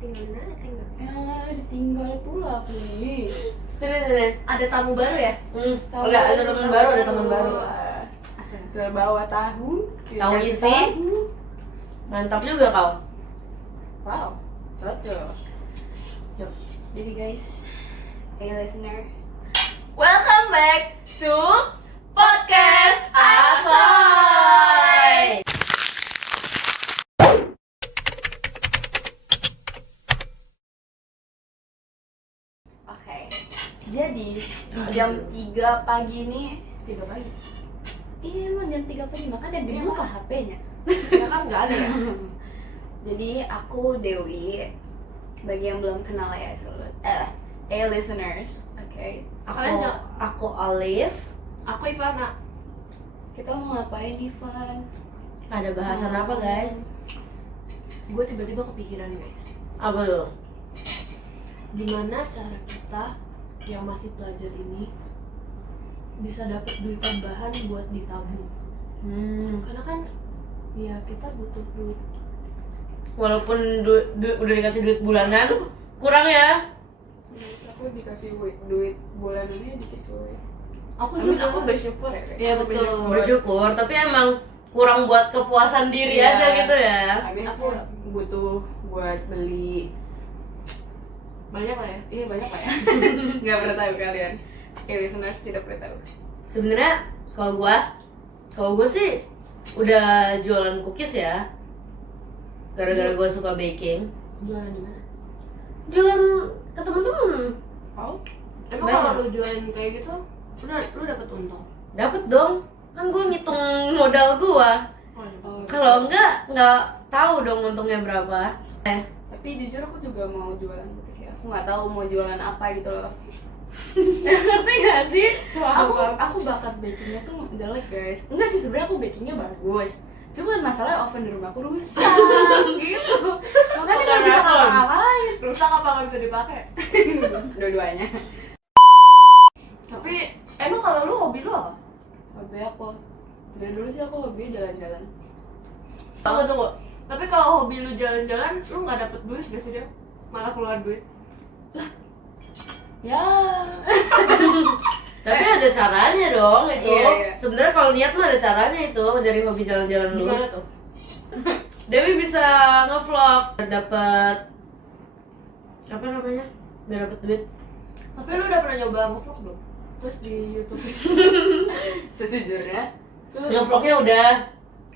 Yalah, ditinggal pula aku nih. Sini. Ada tamu baru ya? Ada teman baru. Sudah bawa tahu. Tahu dikasih isi. tahu. Mantap juga kau. Wow, betul. Yuk. Jadi guys, hey listener, Welcome back to Podcast Asoy. oke. Jadi jam 3 pagi ini 3 pagi. iya emang jam 3 pagi makanya dibuka HP-nya. Ya kan nggak ada ya? Jadi aku Dewi, bagi yang belum kenal ya hey listeners, oke. Aku Olive. Aku Ivana. Kita mau ngapain Ivan? Ada bahasan apa guys? Gue tiba-tiba kepikiran guys, Apa tuh? gimana cara kita yang masih pelajar ini bisa dapat duit tambahan buat ditabung. Karena kan ya kita butuh duit. Walaupun udah dikasih duit bulanan, kurang ya? Aku dikasih duit bulanannya dikit coy. Aku bersyukur ya guys. Iya betul. Bersyukur, tapi emang kurang buat kepuasan diri Iya. aja gitu ya. Aku butuh buat beli Banyak lah ya. iya banyak lah ya. Nggak pernah tahu kalian. Listeners tidak pernah tahu. Sebenarnya kalau gue sih udah jualan cookies ya. Gara-gara gue suka baking. Jualan di mana? Jualan ke temen-temen. Oh, Emang Banyak. kalau lu jualan kayak gitu, lu dapet untung. Dapet dong. Kan gue ngitung modal gue. Kalau enggak tahu dong untungnya berapa. tapi jujur aku juga mau jualan butik ya. Aku nggak tahu mau jualan apa gitu loh. Ngerti gak sih? Aku bakat bakingnya tuh jelek guys. Enggak sih, sebenarnya aku bakingnya bagus. Cuman masalah oven di rumahku rusak gitu. Makanya nggak bisa ngapa-ngapain. Rusak apa nggak bisa dipakai? Dua-duanya. Tapi emang kalau lu hobi lu apa? Hobi aku dari dulu sih aku hobinya jalan-jalan. Tunggu. Tapi kalau hobi lu jalan-jalan, lu nggak dapet duit gak sih dia? Malah keluar duit. Ya. Tapi ada caranya dong itu. Iya. Sebenarnya kalau niat mah ada caranya itu dari hobi jalan-jalan lu. Gimana tuh? Dewi bisa ngevlog, dapat apa namanya? Biar dapat duit. Tapi lu udah pernah nyoba ngevlog belum? Terus di YouTube. Sejujurnya tuh Ngevlognya udah.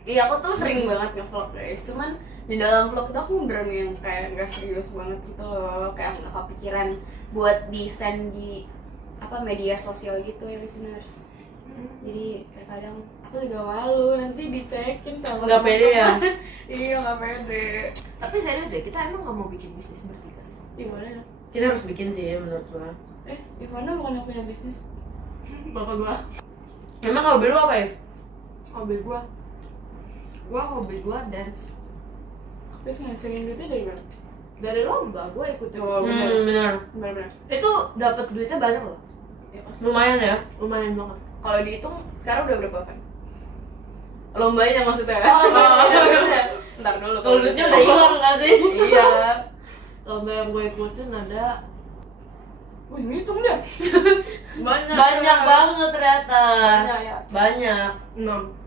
iya aku tuh sering banget nge-vlog guys. Cuman di dalam vlog itu aku beneran yang kayak nggak serius banget gitu loh. Kayak nggak kepikiran buat di-send di media sosial gitu ya listeners. Jadi terkadang aku juga malu nanti dicekin sama Nggak pede ya? Iya nggak pede. Tapi serius deh, kita emang nggak mau bikin bisnis bertiga. Gimana? Kita harus bikin sih ya menurut gua. Ivana bukan yang punya bisnis? Bapak gua. Emang hobi lu apa, Ev? Hobi gua dance. Terus ngasilin duitnya dari mana? Dari lomba gua ikutin. Oh bener. Bener. Itu dapat duitnya banyak loh. Lumayan ya. Lumayan banget. Kalau dihitung sekarang udah berapa kan? Lombanya maksudnya? Ntar dulu. Kalau duitnya udah hilang nggak sih? Iya. Lomba yang gue ikutin ada Wih, ngitung deh. Banyak banget ternyata. Banyak ya. Banyak.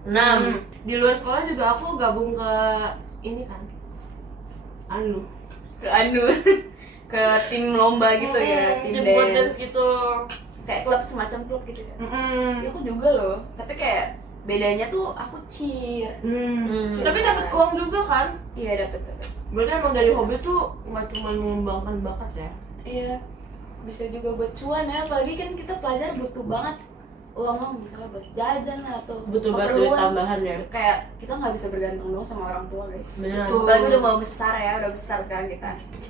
6. Di luar sekolah juga aku gabung ke ini kan. Ke ke tim lomba gitu ya, tim buat dance. gitu. Kayak klub, semacam klub gitu ya. Ya, aku juga loh. Tapi kayak bedanya tuh aku cheer. Tapi dapat uang juga kan? Iya, dapet. Berarti emang dari hobi tuh nggak cuma mengembangkan bakat ya? Iya. Bisa juga buat cuan ya, apalagi kan kita pelajar butuh banget uang misalnya buat jajan lah atau Butuh buat duit keperluan. tambahan ya. Kayak kita nggak bisa bergantung dong sama orang tua guys. Bener. Apalagi udah mau besar ya, udah besar sekarang kita.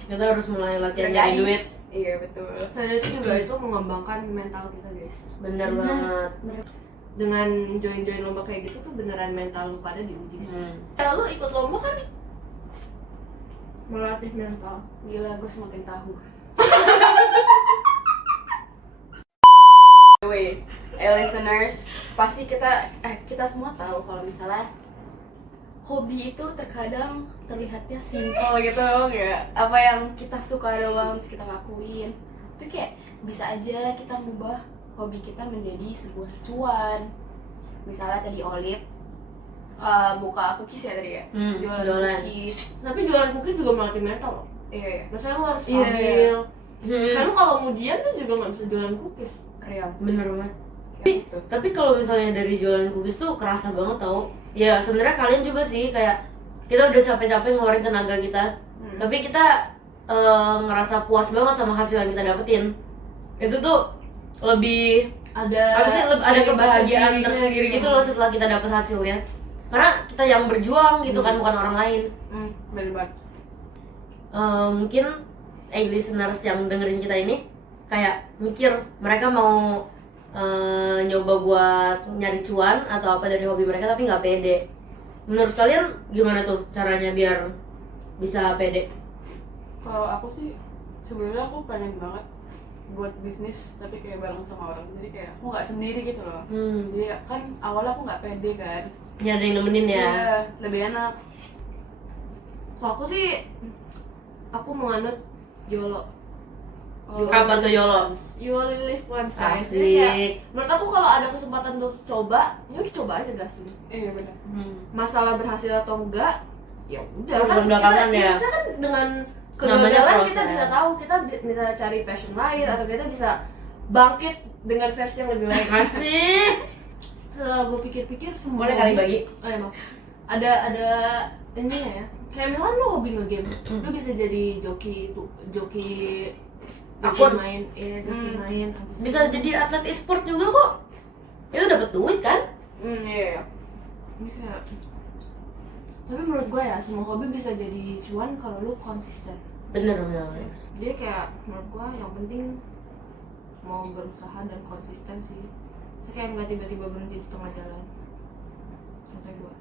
Kita harus mulai latihan Sudah nyari gadis. duit. Iya betul. Saya itu juga itu mengembangkan mental kita guys. Bener banget. Dengan join lomba kayak gitu tuh beneran mental lu pada diuji sih. Kalau lu ikut lomba kan Melatih mental. gila, gue semakin tahu. Listeners, pasti kita semua tahu kalau misalnya hobi itu terkadang terlihatnya simple gitu kayak apa yang kita suka doang terus kita lakuin, tapi kayak bisa aja kita mengubah hobi kita menjadi sebuah cuan. Misalnya tadi Olip buka cookies ya tadi ya, jualan cookies. Tapi jualan cookies juga multi mental loh. Iya. Maksudnya lu harus Iya. stabil. Karena kalau kemudian lu juga nggak bisa jualan cookies. Real. Bener banget. Kayak gitu. Tapi kalau misalnya dari jualan cookies tuh kerasa banget tau. Ya sebenarnya kalian juga sih, kayak kita udah capek-capek ngeluarin tenaga kita, tapi kita ngerasa puas banget sama hasil yang kita dapetin. Itu tuh lebih Ada ada kebahagiaan tersendiri gitu loh setelah kita dapet hasilnya. Karena kita yang berjuang gitu kan, bukan orang lain. Bener banget. Mungkin listeners yang dengerin kita ini kayak mikir mereka mau nyoba buat nyari cuan atau apa dari hobi mereka tapi nggak pede. Menurut kalian gimana tuh caranya biar bisa pede? Kalau aku sih sebenarnya aku pengen banget buat bisnis tapi kayak bareng sama orang, jadi kayak aku nggak sendiri gitu loh. Jadi kan awalnya aku nggak pede kan. Ya ada yang nemenin ya. Iya, lebih enak. Kalau aku sih, aku menganut YOLO. Apa tuh YOLO? You only live once, guys. Asik. Jadi kayak, menurut aku kalau ada kesempatan untuk coba, ya udah coba aja gasin. Iya benar. Masalah berhasil atau enggak, ya udah Urusan belakangan ya. Bisa kan dengan Namanya kegagalan kita proses. bisa tahu, kita bisa cari passion lain atau kita bisa bangkit dengan versi yang lebih baik. Asik. Setelah gue pikir-pikir semua Boleh kali bagi? Oh ya maaf. Ada ininya ya. Kayak misalnya lo hobi nge-game, lo bisa jadi joki Akun. main, joki main. Bisa jadi atlet e-sport juga kok. Itu dapat duit kan? Iya. Ini kayak, tapi menurut gue ya semua hobi bisa jadi cuan kalau lu konsisten. Bener. Dia kayak menurut gue yang penting mau berusaha dan konsisten sih. Saya kayak nggak tiba-tiba berhenti di tengah jalan. Sampai gue.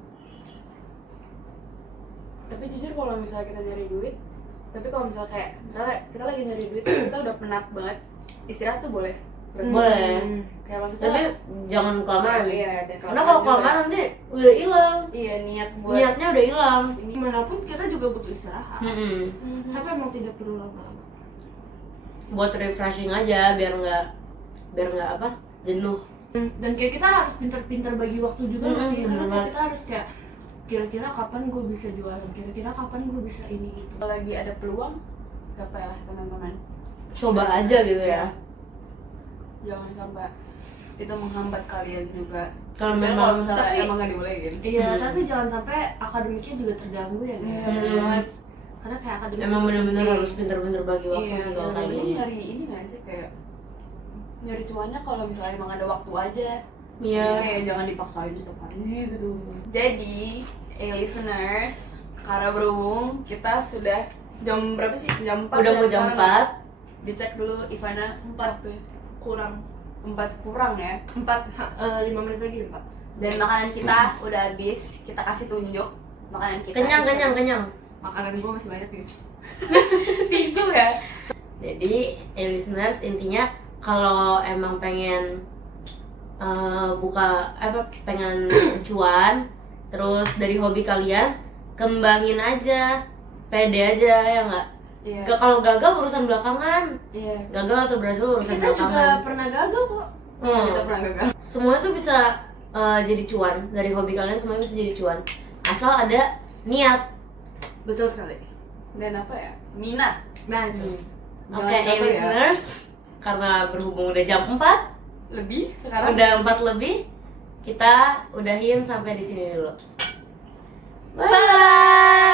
Tapi jujur kalau misalnya kita nyari duit, tapi kalau misalnya kita lagi nyari duit terus kita udah penat banget, istirahat tuh boleh. Boleh. Kayak maksudnya Tapi jangan kelamaan. Iya, dan Karena kalau kelamaan nanti udah hilang. iya niat buat Niatnya udah hilang. Gimana pun kita juga butuh istirahat. Mm-mm. Tapi emang tidak perlu lama-lama. Buat refreshing aja biar nggak apa jenuh. Dan kayak kita harus pintar-pintar bagi waktu juga nggak sih? bener Karena banget. kita harus kayak kira-kira kapan gue bisa jualan, kira-kira kapan gue bisa ini itu. kalau lagi ada peluang, gapai lah teman-teman. Coba aja gitu ya. Jangan sampai itu menghambat kalian juga. Kalau Kecuali memang kalau misalnya tapi- emang nggak dibolehin. Iya, tapi jangan sampai akademiknya juga terganggu ya guys. Iya, bener banget. Karena kayak akademik emang juga bener-bener penting. harus pinter-pinter bagi waktu Iya, sih kalau kayak Ini gini. nyari ini nggak sih kayak nyari cuannya kalau misalnya emang ada waktu aja. Iya. Jadi kayak jangan dipaksain setiap hari gitu. Jadi, listeners, karena berhubung kita sudah jam berapa sih? Jam 4 Udah ya mau jam sekarang. 4. Dicek dulu Ivana 4 waktu kurang 4 kurang ya. 5 menit lagi 4. Dan makanan kita udah habis, kita kasih tunjuk makanan kita. Kenyang. Makanan gue masih banyak ya. Tisu ya. Jadi, listeners, intinya kalau emang pengen pengen cuan, terus dari hobi kalian kembangin aja, pede aja ya nggak? Iya. Kalau gagal urusan belakangan, Iya. gagal atau berhasil urusan Kita juga belakangan. pernah gagal kok. Kita pernah gagal. Semua itu bisa jadi cuan dari hobi kalian, semuanya bisa jadi cuan asal ada niat. Betul sekali. Dan apa ya? Minat. Nah itu. Jangan Oke, capek ya. listeners, karena berhubung udah jam 4, Lebih sekarang. udah 4 lebih, kita udahin sampai di sini dulu. Bye.